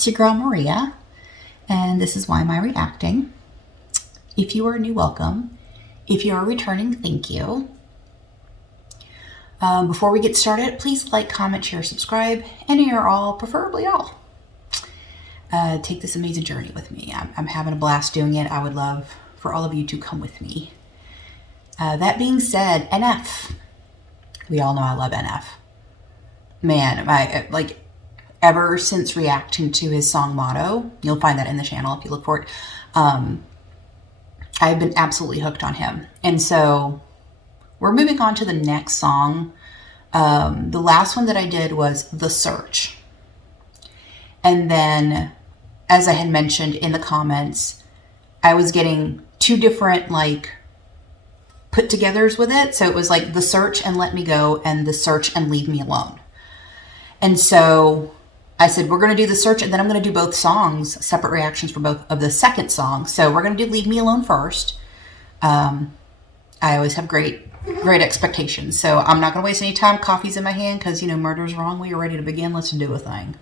It's your girl Maria, and this is Why Am I Reacting. If you are new, welcome. If you are returning, thank you. Before we get started, please like, comment, share, subscribe, any or all, preferably all. Take this amazing journey with me. I'm having a blast doing it. I would love for all of you to come with me. That being said, NF. We all know I love NF. Man, ever since reacting to his song Motto, you'll find that in the channel if you look for it, I've been absolutely hooked on him. And so we're moving on to the next song. The last one that I did was The Search. And then, as I had mentioned in the comments, I was getting two different put-togethers with it. So it was like The Search and Let Me Go and The Search and Leave Me Alone. And so I said, we're going to do The Search, and then I'm going to do both songs, separate reactions for both of the second song. So we're going to do Leave Me Alone first. I always have great expectations. So I'm not going to waste any time. Coffee's in my hand because, murder's wrong. We are ready to begin. Let's do a thing.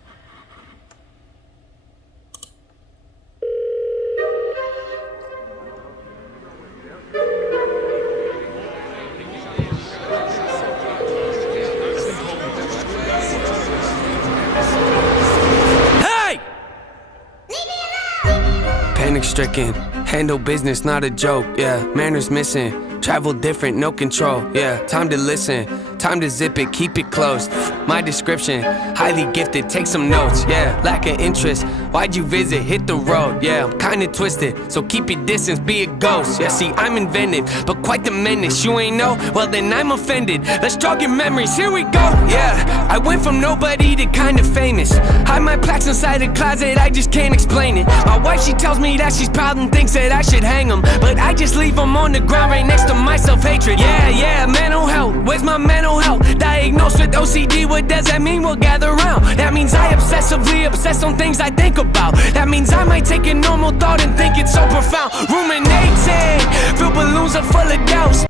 Panic stricken, handle business, not a joke, yeah. Manners missing, travel different, no control, yeah. Time to listen, time to zip it, keep it close. My description, highly gifted, take some notes, yeah. Lack of interest, why'd you visit, hit the road, yeah. I'm kinda twisted, so keep your distance, be a ghost, yeah. See, I'm inventive, but quite the menace. You ain't know? Well then I'm offended. Let's jog your memories, here we go, yeah. I went from nobody to kinda famous. Hide my plaques inside a closet, I just can't explain it. My wife, she tells me that she's proud and thinks that I should hang them, but I just leave them on the ground right next to my self-hatred. Yeah, mental health, where's my mental health? Diagnosed with OCD, what does that mean? We'll gather round. That means I obsessively obsess on things I think about. That means I might take a normal thought and think it's so profound. Ruminating, fill balloons are full of doubts.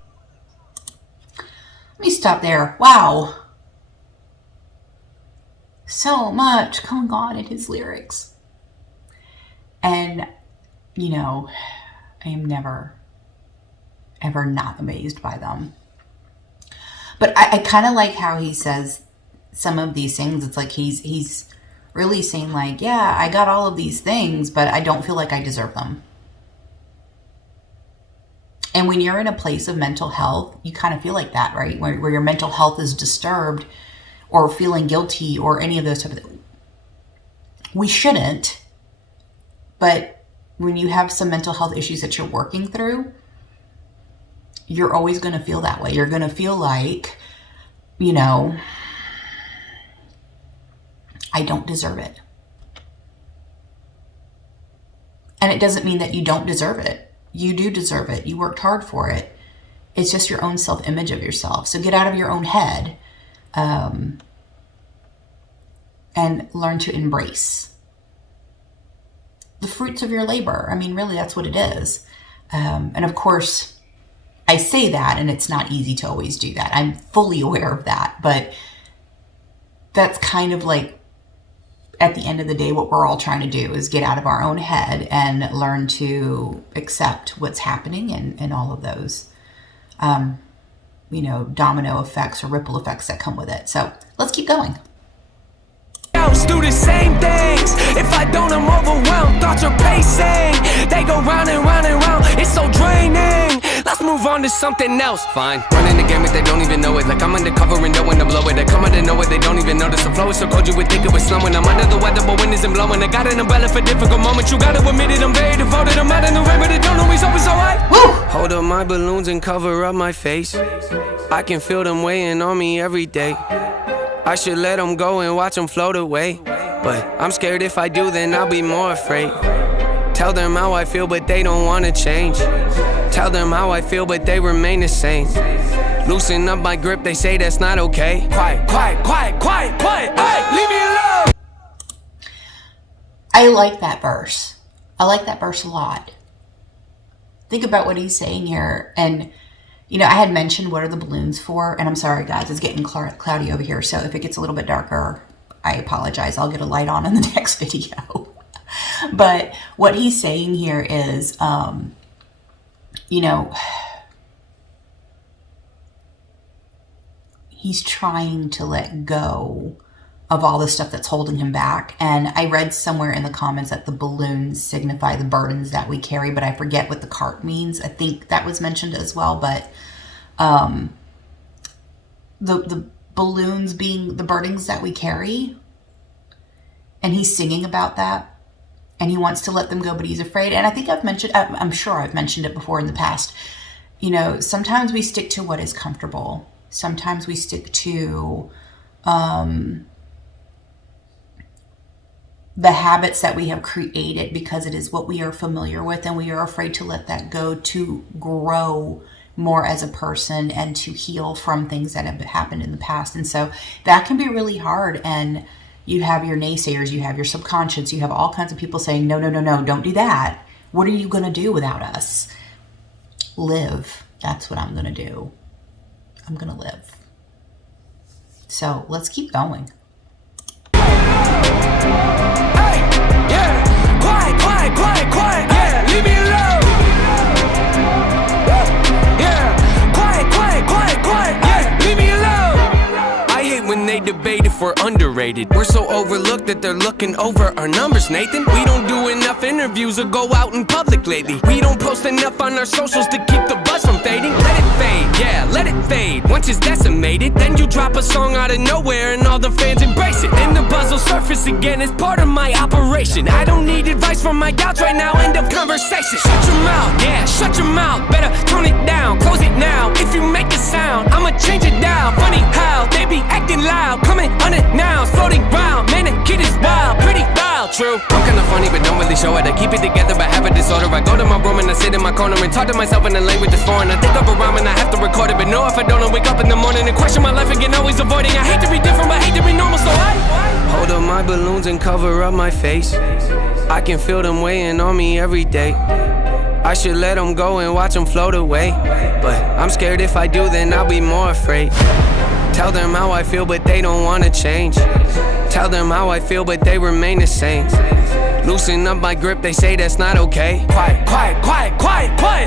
Let me stop there. Wow. So much going on in his lyrics. And, I am never, ever not amazed by them. But I kind of like how he says some of these things. It's like he's really saying yeah, I got all of these things, but I don't feel like I deserve them. And when you're in a place of mental health, you kind of feel like that, right? Where your mental health is disturbed or feeling guilty or any of those type of things. We shouldn't, but when you have some mental health issues that you're working through, you're always going to feel that way. You're going to feel like, I don't deserve it. And it doesn't mean that you don't deserve it. You do deserve it. You worked hard for it. It's just your own self-image of yourself. So get out of your own head and learn to embrace the fruits of your labor. I mean, really, that's what it is. And of course, I say that, and it's not easy to always do that. I'm fully aware of that, but that's kind of at the end of the day, what we're all trying to do is get out of our own head and learn to accept what's happening and all of those, domino effects or ripple effects that come with it. So let's keep going. Do the same things. If I don't, I'm overwhelmed. Thoughts are pacing. They go round and round and round. It's so draining. Let's move on to something else. Fine. Running the game if they don't even know it. Like I'm undercover and know when to blow it. I come out of nowhere, they don't even notice. The flow is so cold you would think it was snowing. I'm under the weather, but wind isn't blowing. I got an umbrella for difficult moments. You gotta admit it, I'm very devoted. I'm out in the rain, but it don't always open so high. Woo! Hold up my balloons and cover up my face. I can feel them weighing on me every day. I should let them go and watch them float away, but I'm scared if I do, then I'll be more afraid. Tell them how I feel, but they don't wanna change. Tell them how I feel, but they remain the same. Loosen up my grip, they say that's not okay. Quiet, quiet, quiet, quiet, quiet. Hey, leave me alone. I like that verse. I like that verse a lot. Think about what he's saying here, and I had mentioned what are the balloons for, and I'm sorry guys, it's getting cloudy over here, so if it gets a little bit darker, I apologize. I'll get a light on in the next video. But what he's saying here is, he's trying to let go of all the stuff that's holding him back. And I read somewhere in the comments that the balloons signify the burdens that we carry, but I forget what the cart means. I think that was mentioned as well, but the balloons being the burdens that we carry, and he's singing about that, and he wants to let them go, but he's afraid. And I think I'm sure I've mentioned it before in the past. Sometimes we stick to what is comfortable. Sometimes we stick to the habits that we have created because it is what we are familiar with, and we are afraid to let that go to grow more as a person and to heal from things that have happened in the past. And so that can be really hard. And you have your naysayers, you have your subconscious, you have all kinds of people saying, no, don't do that. What are you going to do without us? Live. That's what I'm going to do. I'm going to live. So let's keep going. Hey, yeah, quiet, yeah, leave me alone. Yeah, quiet, yeah, leave me alone. I hate when they debate if we're underrated. We're so overlooked that they're looking over our numbers, Nathan. We don't do enough interviews or go out in public lately. We don't post enough on our socials to keep the buzz from fading. Let it fade, yeah, let it fade. Once it's decimated, then you drop a song out of nowhere and all the fans embrace it. Then the buzz will surface again as part of my operation. I don't need advice from my doubts right now, end of conversation. Shut your mouth, yeah, shut your mouth. Better tone it down, close it now. If you make a sound, I'ma change it down. Funny how they be acting loud, coming unannounced, floating round. Man, the kid is wild, pretty wild, true. I'm kinda funny, but don't really show it. I keep it together, but have a disorder. I go to my room and I sit in my corner and talk to myself in a language that's foreign. I think of a rhyme and I have to record it, but no, if I don't, I wake up in the morning and question my life again, always avoiding. I hate to be different, but hate to be normal, so I hold up my balloons and cover up my face. I can feel them weighing on me every day. I should let them go and watch them float away, but I'm scared if I do, then I'll be more afraid. Tell them how I feel, but they don't wanna change. Tell them how I feel, but they remain the same. Loosen up my grip, they say that's not okay. Quiet,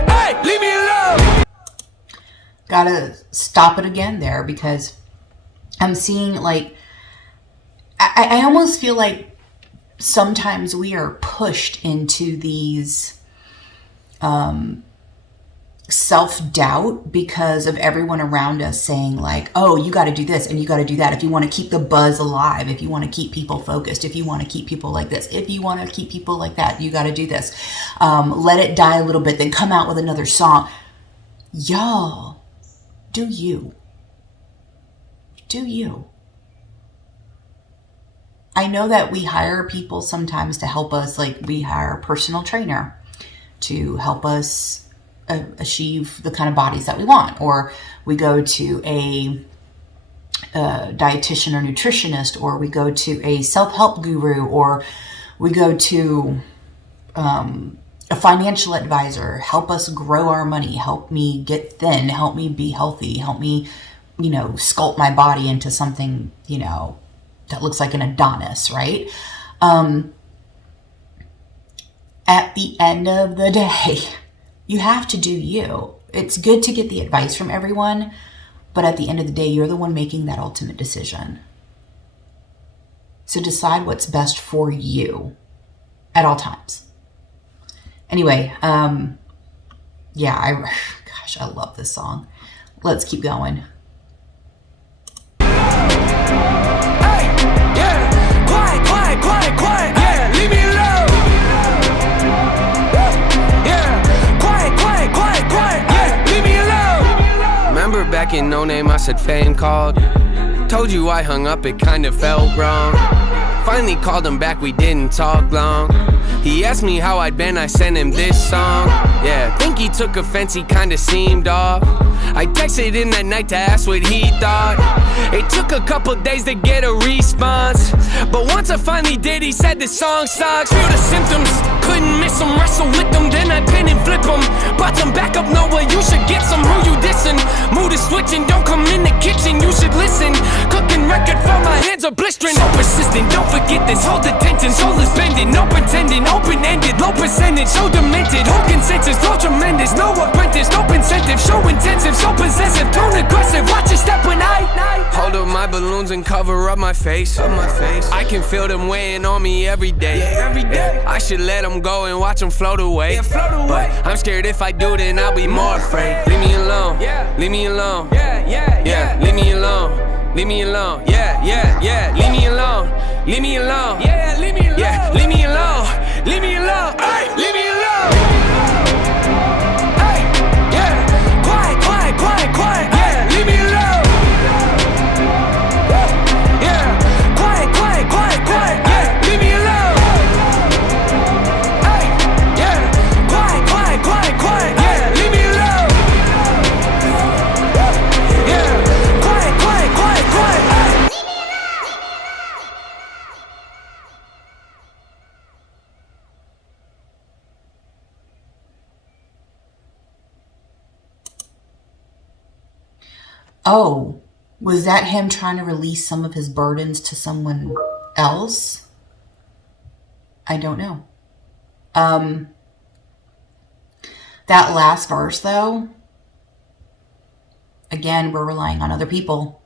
hey, leave me alone. Gotta stop it again there, because I'm seeing, like, I almost feel like sometimes we are pushed into these self-doubt because of everyone around us saying, like, oh, you got to do this and you got to do that if you want to keep the buzz alive, if you want to keep people focused, if you want to keep people like this, if you want to keep people like that, you got to do this. Let it die a little bit, then come out with another song. Y'all, do you. I know that we hire people sometimes to help us, like we hire a personal trainer to help us achieve the kind of bodies that we want, or we go to a dietitian or nutritionist, or we go to a self-help guru, or we go to a financial advisor. Help us grow our money, help me get thin, help me be healthy, help me, sculpt my body into something, that looks like an Adonis, right? At the end of the day, you have to do you. It's good to get the advice from everyone, but at the end of the day, you're the one making that ultimate decision. So decide what's best for you at all times. Anyway, I love this song. Let's keep going. Hey, yeah, quiet, yeah, leave me alone. Remember back in No Name, I said fame called. Told you I hung up, it kinda felt wrong. Finally called him back, we didn't talk long. He asked me how I'd been, I sent him this song. Yeah, think he took offense, he kinda seemed off. I texted him that night to ask what he thought. It took a couple days to get a response, but once I finally did, he said the song sucks. Feel the symptoms, couldn't miss him, wrestle with them, then I pin and flip him. Brought some backup, Noah, you should get some. Who you dissing? Mood is switching, don't come in the kitchen, you should listen. Cooking record for my hands are blistering. So persistent, don't forget this, hold attention. Soul is bending, no pretending, open-ended, low percentage, so demented. Whole consensus, flow tremendous, no apprentice, no incentive, show intensive, so possessive, tone aggressive. Watch your step when I hold up my balloons and cover up my face. I can feel them weighing on me every day. I should let them go and watch them float away. But I'm scared if I do, then I'll be more afraid. Leave me alone, leave me alone. Yeah, leave me alone, leave me alone. Yeah, leave me alone, leave me alone. Yeah, leave me alone, leave me alone, leave me alone. Ay, leave me alone. Ay, yeah, quiet, quiet, quiet, quiet. Yeah, leave me alone. Yeah, quiet, quiet, quiet, quiet. Yeah, leave me alone. Ay, yeah, quiet, quiet, quiet, quiet. Yeah, leave me alone. Yeah, quiet, quiet, quiet, quiet. Ay. Oh, was that him trying to release some of his burdens to someone else? I don't know. That last verse, though, again, we're relying on other people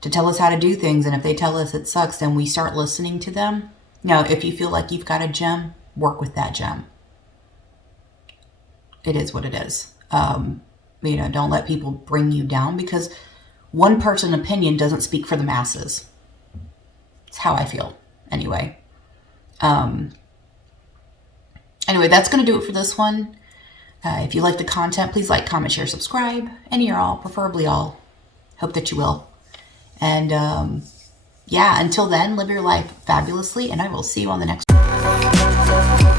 to tell us how to do things. And if they tell us it sucks, then we start listening to them. Now, if you feel like you've got a gem, work with that gem. It is what it is. Don't let people bring you down, because one person's opinion doesn't speak for the masses. It's how I feel, anyway. Anyway, that's going to do it for this one. If you like the content, please like, comment, share, subscribe. Any or all, preferably all. Hope that you will. And until then, live your life fabulously, and I will see you on the next one.